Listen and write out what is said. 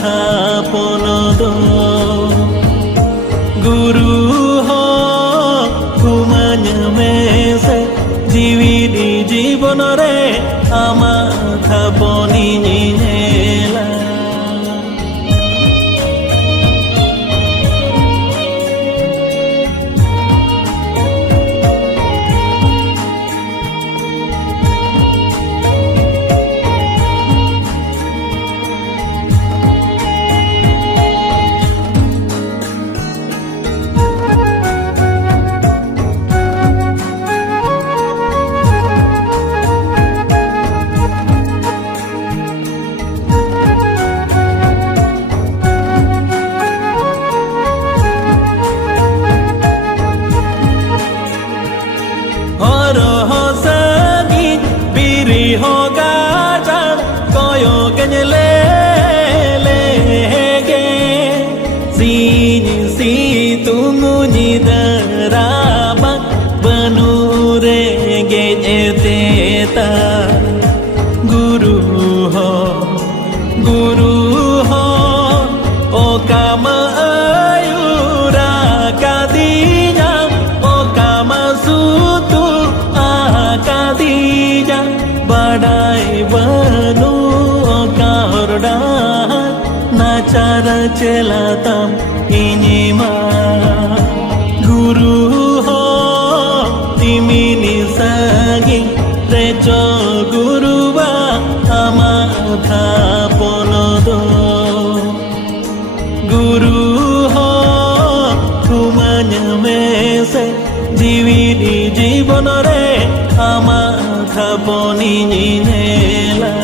থাপন দো গুরু হো কুমান্য মেসে জীবিদি জীবন রে আমা থাপনি নিনেলা Guru ho o kama ayura kadinya o kama sutu akadinya badai banu o kahorda nacara celatam ini ma Guru ho timini sagi rejo guru ba ama Thapan দো গুরু হো কুমান্য মেসে জীবিদি জীবন রে আমা থাপনি নিনেলা